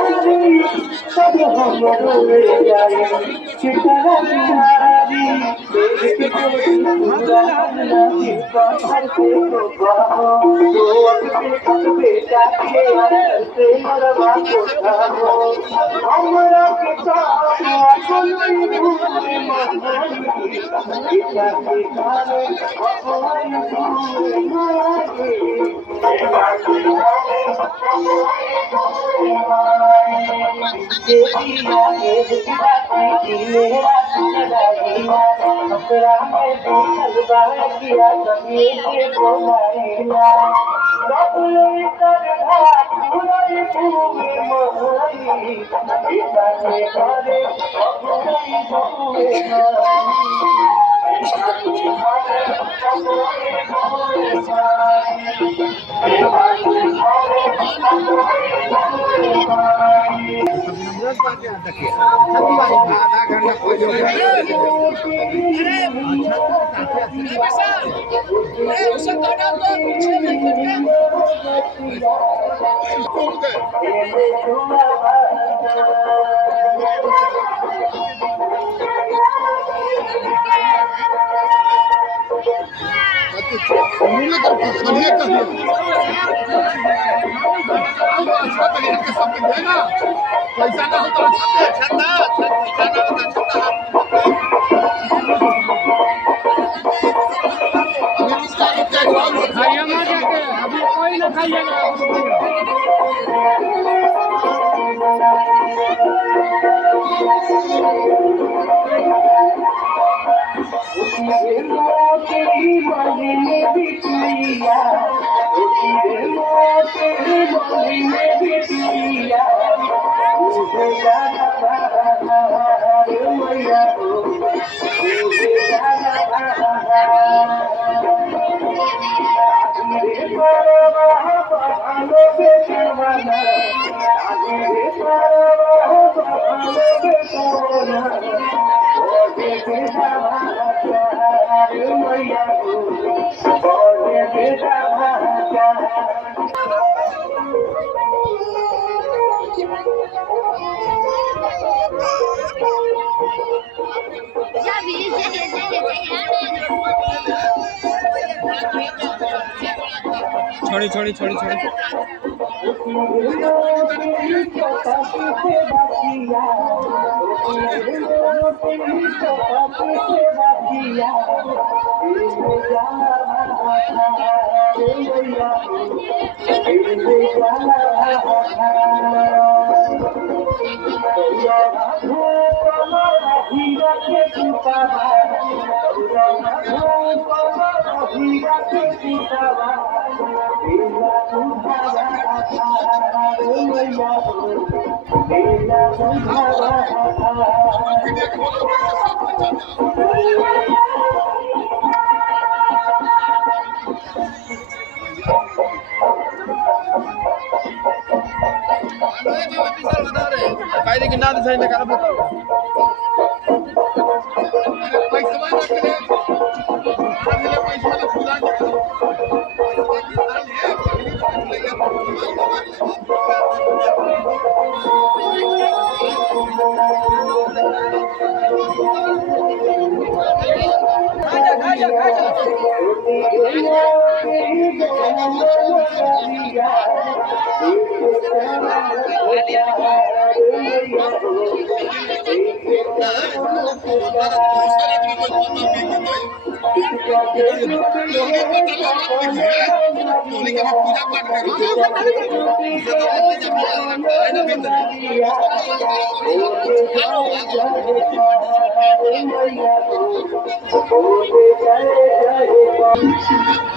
सब हम रोए जाए कितना तुम्हारी देख के पूरा नहीं बाहर से तो बाहो तो अपने खुद बेटा के अंदर से मरवा को जाओ हमरा के साथ कोई भूल महारी इतना के कारे भगवान भूल आधा घंटा पैसा ना हो तो खाइए ना जाके अभी कोई ना खाइएगा छोड़ी छोड़ी छोड़ी छोड़ी कायदे की नाद सही निकाल पूजा